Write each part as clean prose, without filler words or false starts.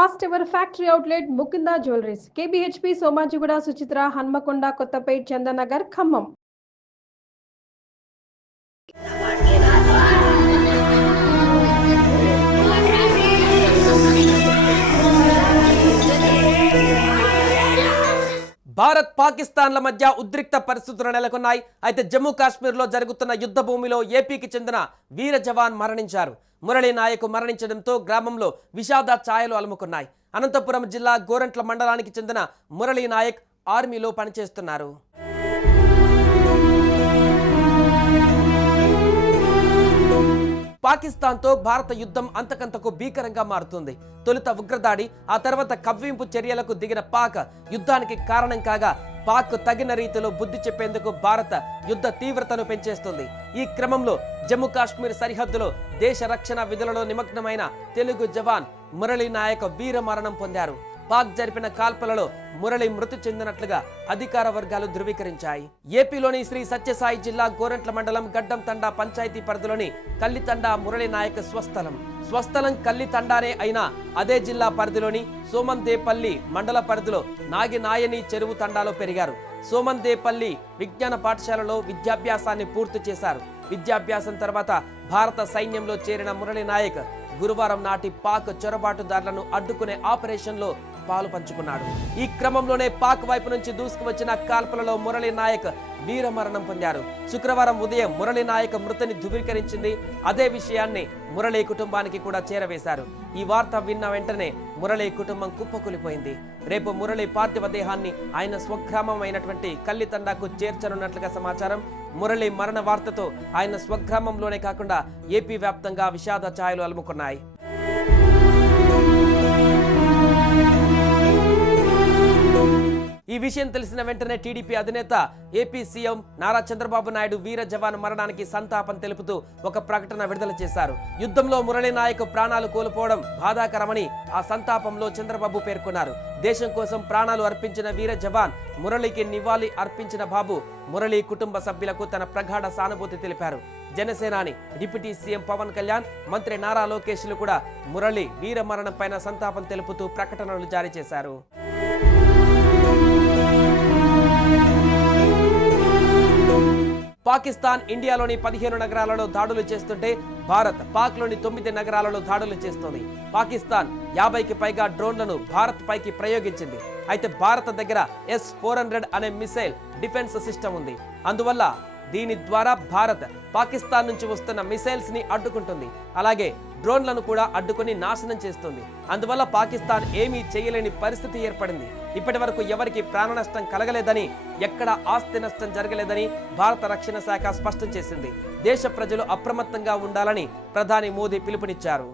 First ever factory outlet Mukunda jewelleries KBHP Somajiguda Suchitra Hanamkonda Kothapet Chandanagar Khammam. Bharat పాకిస్తాన్ల మధ్య ఉద్రిక్త పరిస్థితులు నెలకొన్నాయి. అయితే జమ్మూ కాశ్మీర్లో జరుగుతున్న యుద్ధ భూమిలో ఏపీకి చెందిన వీర జవాన్ మరణించారు. మురళీ నాయక్ మరణించడంతో గ్రామంలో విషాద ఛాయలు అలుముకున్నాయి. అనంతపురం జిల్లా గోరంట్ల మండలానికి చెందిన మురళీ నాయక్ ఆర్మీలో పనిచేస్తున్నారు. పాకిస్తాన్తో భారత యుద్ధం అంతకంతకు భీకరంగా మారుతుంది. తొలుత ఉగ్రదాడి, ఆ తర్వాత కవ్వింపు చర్యలకు దిగిన పాక్ యుద్ధానికి కారణం కాగా పాక్ తగిన రీతిలో బుద్ధి చెప్పేందుకు భారత యుద్ధ తీవ్రతను పెంచేస్తుంది. ఈ క్రమంలో జమ్మూ కాశ్మీర్ సరిహద్దులో దేశ రక్షణ విధులలో నిమగ్నమైన తెలుగు జవాన్ మురళీ నాయక్ వీర మరణం పొందారు. పాక్ జరిపిన కాల్పులలో మురళి మృతి చెందినట్లుగా అధికార వర్గాలు ధృవీకరించాయి. ఏపీలోని శ్రీ సత్యసాయి జిల్లా గోరంట్ల మండలం గడ్డం తండా పంచాయతీ పరిధిలోని కల్లితండా మురళి నాయక్ స్వస్థలం కల్లితండానే అయినా అదే జిల్లా పరిధిలోని సోమందేపల్లి మండల పరిధిలో నాగినాయని చెరువు తండాలో పెరిగారు. సోమందేపల్లి విజ్ఞాన పాఠశాలలో విద్యాభ్యాసాన్ని పూర్తి చేశారు. విద్యాభ్యాసం తర్వాత భారత సైన్యంలో చేరిన మురళి నాయక్ గురువారం నాటి పాక్ చొరబాటుదారులను అడ్డుకునే ఆపరేషన్లో పాలు పంచుకున్నాడు. ఈ క్రమంలోనే పాక్ వైపు నుంచి దూసుకువచ్చిన కాల్పులలో మురళీ నాయక్ వీరమరణం పొందారు. శుక్రవారం ఉదయం మురళీ నాయక్ మృతిని ధృవీకరించింది. అదే విషయాన్ని మురళీ కుటుంబానికి కూడా చేరవేశారు. ఈ వార్త విన్న వెంటనే మురళీ కుటుంబం కుప్పకూలిపోయింది. రేపు మురళీ పార్థివ దేహాన్ని ఆయన స్వగ్రామం అయినటువంటి కల్లితండాకు చేర్చనున్నట్లుగా సమాచారం. మురళీ మరణ వార్తతో ఆయన స్వగ్రామంలోనే కాకుండా ఏపీ వ్యాప్తంగా విషాద ఛాయలు అలుముకున్నాయి. ఈ విషయం తెలిసిన వెంటనే టీడీపీ అధినేత ఏపీ సీఎం నారా చంద్రబాబు నాయుడు వీర జవాన్ మరణానికి సంతాపం తెలుపుతూ ఒక ప్రకటన విడుదల చేశారు. యుద్ధంలో మురళీ నాయక్ ప్రాణాలు కోల్పోవడం బాధాకరమని ఆ సంతాపంలో చంద్రబాబు పేర్కొన్నారు. దేశం కోసం ప్రాణాలు అర్పించిన వీర జవాన్ మురళికి నివాళి అర్పించిన బాబు మురళి కుటుంబ సభ్యులకు తన ప్రగాఢ సానుభూతి తెలిపారు. జనసేనాని డిప్యూటీ సీఎం పవన్ కళ్యాణ్, మంత్రి నారా లోకేష్లు కూడా మురళి వీర మరణం పైన సంతాపం తెలుపుతూ ప్రకటనలు జారీ చేశారు. పాకిస్తాన్ ఇండియాలోని 15 నగరాలలో దాడులు చేస్తుంటే భారత్ పాక్లోని 9 నగరాలలో దాడులు చేస్తోంది. పాకిస్తాన్ 50కి పైగా డ్రోన్లను భారత్ పైకి ప్రయోగించింది. అయితే భారత దగ్గర S-400 అనే మిసైల్ డిఫెన్స్ సిస్టమ్ ఉంది. అందువల్ల దీని ద్వారా భారత్ పాకిస్తాన్ నుంచి వస్తున్న మిసైల్స్ ని అడ్డుకుంటుంది. అలాగే డ్రోన్లను కూడా అడ్డుకుని నాశనం చేస్తుంది. అందువల్ల పాకిస్తాన్ ఏమీ చేయలేని పరిస్థితి ఏర్పడింది. ఇప్పటి వరకు ఎవరికి ప్రాణ నష్టం కలగలేదని, ఎక్కడ ఆస్తి నష్టం జరగలేదని భారత రక్షణ శాఖ స్పష్టం చేసింది. దేశ ప్రజలు అప్రమత్తంగా ఉండాలని ప్రధాని మోదీ పిలుపునిచ్చారు.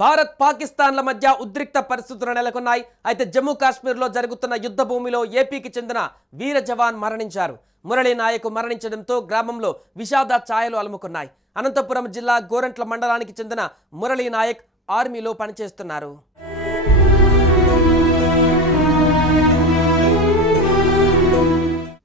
భారత్ పాకిస్తాన్ల మధ్య ఉద్రిక్త పరిస్థితులు నెలకొన్నాయి. అయితే జమ్మూ కాశ్మీర్లో జరుగుతున్న యుద్ధ భూమిలో ఏపీకి చెందిన వీర జవాన్ మరణించారు. మురళీ నాయక్ మరణించడంతో గ్రామంలో విషాద ఛాయలు అలుముకున్నాయి. అనంతపురం జిల్లా గోరంట్ల మండలానికి చెందిన మురళీ నాయక్ ఆర్మీలో పనిచేస్తున్నారు.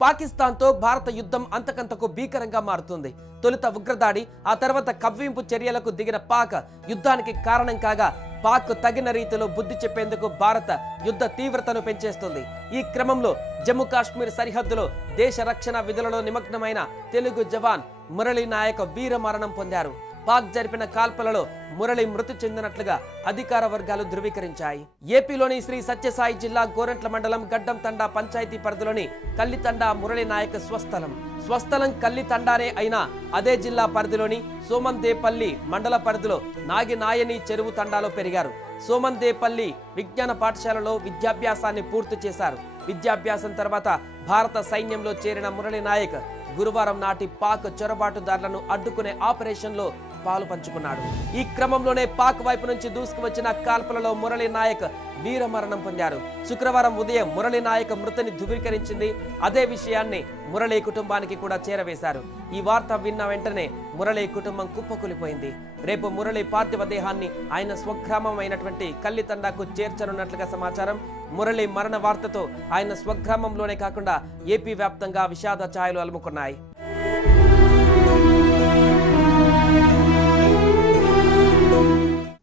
పాకిస్తాన్తో భారత యుద్ధం అంతకంతకు భీకరంగా మారుతుంది. తొలుత ఉగ్రదాడి, ఆ తర్వాత కవ్వింపు చర్యలకు దిగిన పాక్ యుద్ధానికి కారణం కాగా పాక్ తగిన రీతిలో బుద్ధి చెప్పేందుకు భారత యుద్ధ తీవ్రతను పెంచేస్తుంది. ఈ క్రమంలో జమ్మూ కాశ్మీర్ సరిహద్దులో దేశ రక్షణ విధులలో నిమగ్నమైన తెలుగు జవాన్ మురళీ నాయక్ వీర మరణం పొందారు. పాక్ జరిపిన కాల్పులలో మురళి మృతి చెందినట్లుగా అధికార వర్గాలు ధృవీకరించాయి. ఏపీలోని శ్రీ సత్యసాయి జిల్లా గోరంట్ల మండలం గడ్డం తండా పంచాయతీ పరిధిలోని కల్లితండా మురళీ నాయక్ స్వస్థలం కల్లితండానే అయినా అదే జిల్లా పరిధిలోని సోమందేపల్లి మండల పరిధిలో నాగినాయని చెరువు తండాలో పెరిగారు. సోమందేపల్లి విజ్ఞాన పాఠశాలలో విద్యాభ్యాసాన్ని పూర్తి చేశారు. విద్యాభ్యాసం తర్వాత భారత సైన్యంలో చేరిన మురళీ నాయక్ గురువారం నాటి పాక్ చొరబాటుదారులను అడ్డుకునే ఆపరేషన్లో పాలు పంచుకున్నాడు. ఈ క్రమంలోనే పాక్ వైపు నుంచి దూసుకువచ్చిన కాల్పులలో మురళీ నాయక్ వీరమరణం పొందారు. శుక్రవారం ఉదయం మురళీ నాయక్ మృతిని ధృవీకరించింది. అదే విషయాన్ని మురళీ కుటుంబానికి కూడా చేరవేశారు. ఈ వార్త విన్న వెంటనే మురళీ కుటుంబం కుప్పకూలిపోయింది. రేపు మురళీ పార్థివ దేహాన్ని ఆయన స్వగ్రామం అయినటువంటి కల్లితండాకు చేర్చనున్నట్లుగా సమాచారం. మురళీ మరణ వార్తతో ఆయన స్వగ్రామంలోనే కాకుండా ఏపీ వ్యాప్తంగా విషాద ఛాయలు అలుముకున్నాయి.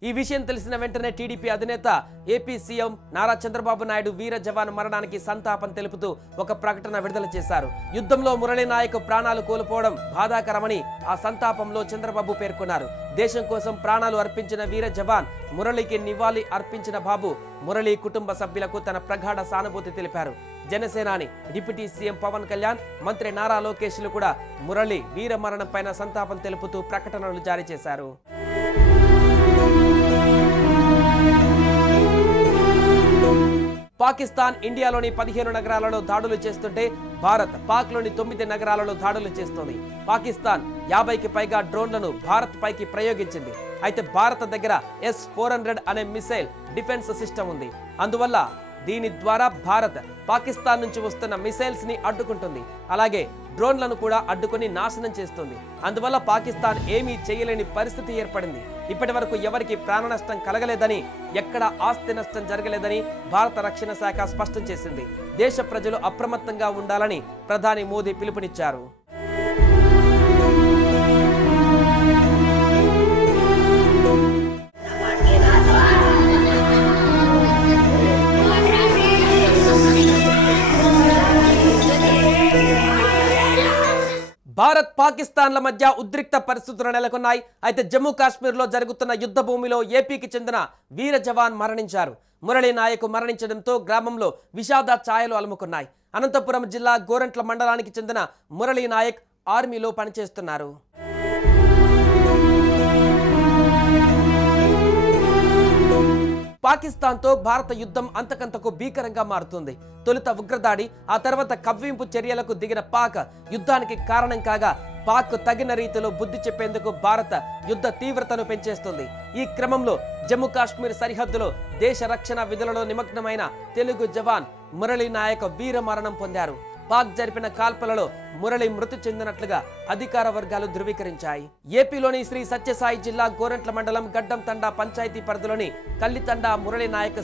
ఈ విషయం తెలిసిన వెంటనే టీడీపీ అధినేత ఏపీ సీఎం నారా చంద్రబాబు నాయుడు వీర జవాన్ మరణానికి సంతాపం తెలుపుతూ ఒక ప్రకటన విడుదల చేశారు. యుద్ధంలో మురళీ నాయక్ ప్రాణాలు కోల్పోవడం బాధాకరమని ఆ సంతాపంలో చంద్రబాబు పేర్కొన్నారు. దేశం కోసం ప్రాణాలు అర్పించిన వీర జవాన్ మురళీకి నివాళి అర్పించిన బాబు మురళీ కుటుంబ సభ్యులకు తన ప్రగాఢ సానుభూతి తెలిపారు. జనసేనాని డిప్యూటీ సీఎం పవన్ కళ్యాణ్, మంత్రి నారా లోకేష్లు కూడా మురళీ వీర మరణం పైన సంతాపం తెలుపుతూ ప్రకటనలు జారీ చేశారు. పాకిస్తాన్ ఇండియాలోని 15 నగరాలలో దాడులు చేస్తుంటే భారత్ పాక్లోని 9 నగరాలలో దాడులు చేస్తోంది. పాకిస్తాన్ 50కి పైగా డ్రోన్లను భారత్ పైకి ప్రయోగించింది. అయితే భారత్ దగ్గర S-400 అనే మిసైల్ డిఫెన్స్ సిస్టమ్ ఉంది. అందువల్ల దీని ద్వారా భారత్ పాకిస్తాన్ నుంచి వస్తున్న మిసైల్స్ ని అడ్డుకుంటుంది. అలాగే డ్రోన్లను కూడా అడ్డుకొని నాశనం చేస్తుంది. అందువల్ల పాకిస్తాన్ ఏమీ చేయలేని పరిస్థితి ఏర్పడింది. ఇప్పటి వరకు ఎవరికి ప్రాణ నష్టం కలగలేదని, ఎక్కడ ఆస్తి నష్టం జరగలేదని భారత రక్షణ శాఖ స్పష్టం చేసింది. దేశ ప్రజలు అప్రమత్తంగా ఉండాలని ప్రధాని మోదీ పిలుపునిచ్చారు. భారత్ పాకిస్తాన్ల మధ్య ఉద్రిక్త పరిస్థితులు నెలకొన్నాయి. అయితే జమ్మూ కాశ్మీర్లో జరుగుతున్న యుద్ధ భూమిలో ఏపీకి చెందిన వీర జవాన్ మరణించారు. మురళీ నాయక్ మరణించడంతో గ్రామంలో విషాద ఛాయలు అలుముకున్నాయి. అనంతపురం జిల్లా గోరంట్ల మండలానికి చెందిన మురళీ నాయక్ ఆర్మీలో పనిచేస్తున్నారు. పాకిస్తాన్తో భారత యుద్ధం అంతకంతకు భీకరంగా మారుతుంది. తొలుత ఉగ్రదాడి, ఆ తర్వాత కవ్వింపు చర్యలకు దిగిన పాక్ యుద్ధానికి కారణం కాగా పాక్ తగిన రీతిలో బుద్ధి చెప్పేందుకు భారత్ యుద్ధ తీవ్రతను పెంచేస్తుంది. ఈ క్రమంలో జమ్మూ కాశ్మీర్ సరిహద్దులో దేశ రక్షణ విధులలో నిమగ్నమైన తెలుగు జవాన్ మురళీ నాయక్ వీర మరణం పొందారు. పాక్ జరిపిన కాల్పులలో మురళి మృతి చెందినట్లుగా అధికార వర్గాలు ధృవీకరించాయి. ఏపీలోని శ్రీ సత్యసాయి జిల్లా గోరంట్ల మండలం గడ్డం తండా పంచాయతీ పరిధిలోని కల్లితండా మురళీ నాయక్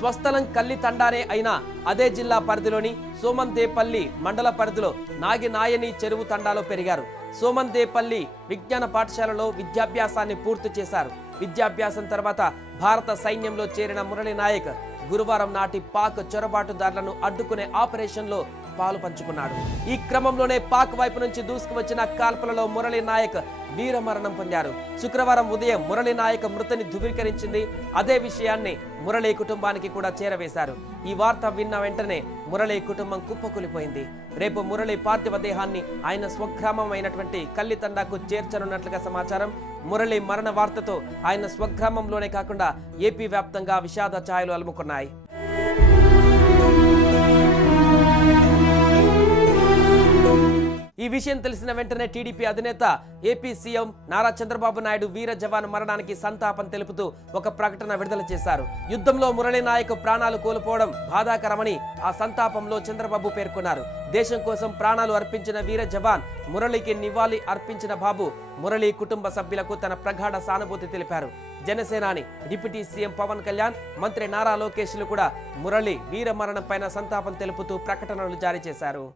స్వస్థలం కల్లితండానే అయినా అదే జిల్లా పరిధిలోని సోమందేపల్లి మండల పరిధిలో నాగినాయని చెరువు తండాలో పెరిగారు. సోమందేపల్లి విజ్ఞాన పాఠశాలలో విద్యాభ్యాసాన్ని పూర్తి చేశారు. విద్యాభ్యాసం తర్వాత భారత సైన్యంలో చేరిన మురళీ నాయక్ గురువారం నాటి పాక్ చొరబాటుదారులను అడ్డుకునే ఆపరేషన్లో పాలు పంచుకున్నాడు. ఈ క్రమంలోనే పాక్ వైపు నుంచి దూసుకువచ్చిన కాల్పులలో మురళీ నాయక్ వీరమరణం పొందారు. శుక్రవారం ఉదయం మురళీ నాయక్ మృతిని ధృవీకరించింది. అదే విషయాన్ని మురళీ కుటుంబానికి కూడా చేరవేశారు. ఈ వార్త విన్న వెంటనే మురళీ కుటుంబం కుప్పకూలిపోయింది. రేపు మురళీ పార్థివ దేహాన్ని ఆయన స్వగ్రామం అయినటువంటి కల్లితండాకు చేర్చనున్నట్లుగా సమాచారం. మురళీ మరణ వార్తతో ఆయన స్వగ్రామంలోనే కాకుండా ఏపీ వ్యాప్తంగా విషాద ఛాయలు అలుముకున్నాయి. ఈ విషయం తెలిసిన వెంటనే టీడీపీ అధినేత ఏపీ సీఎం నారా చంద్రబాబు నాయుడు వీర జవాన్ మరణానికి సంతాపం తెలుపుతూ ఒక ప్రకటన విడుదల చేశారు. యుద్ధంలో మురళీ నాయక్ ప్రాణాలు కోల్పోవడం బాధాకరమని ఆ సంతాపంలో చంద్రబాబు పేర్కొన్నారు. దేశం కోసం ప్రాణాలు అర్పించిన వీర జవాన్ మురళీకి నివాళి అర్పించిన బాబు మురళీ కుటుంబ సభ్యులకు తన ప్రగాఢ సానుభూతి తెలిపారు. జనసేనాని డిప్యూటీ సీఎం పవన్ కళ్యాణ్, మంత్రి నారా లోకేష్లు కూడా మురళీ వీర మరణం పైన సంతాపం తెలుపుతూ ప్రకటనలు జారీ చేశారు.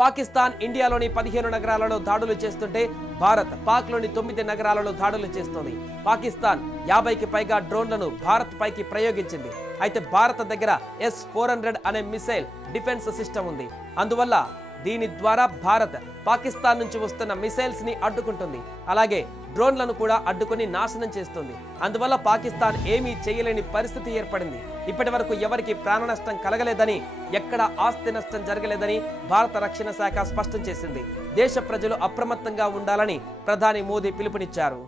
పాకిస్తాన్ ఇండియాలోని 15 నగరాలలో దాడులు చేస్తుంటే భారత్ పాక్లోని 9 నగరాలలో దాడులు చేస్తోంది. పాకిస్తాన్ 50కి పైగా డ్రోన్లను భారత్ పైకి ప్రయోగించింది. అయితే భారత్ దగ్గర S-400 అనే మిసైల్ డిఫెన్స్ సిస్టమ్ ఉంది. అందువల్ల దీని ద్వారా భారత్ పాకిస్తాన్ నుంచి వస్తున్న మిసైల్స్ ని అడ్డుకుంటుంది. అలాగే డ్రోన్లను కూడా అడ్డుకొని నాశనం చేస్తుంది. అందువల్ల పాకిస్తాన్ ఏమీ చేయలేని పరిస్థితి ఏర్పడింది. ఇప్పటి వరకు ఎవరికి ప్రాణ నష్టం కలగలేదని, ఎక్కడ ఆస్తి నష్టం జరగలేదని భారత రక్షణ శాఖ స్పష్టం చేసింది. దేశ ప్రజలు అప్రమత్తంగా ఉండాలని ప్రధాని మోదీ పిలుపునిచ్చారు.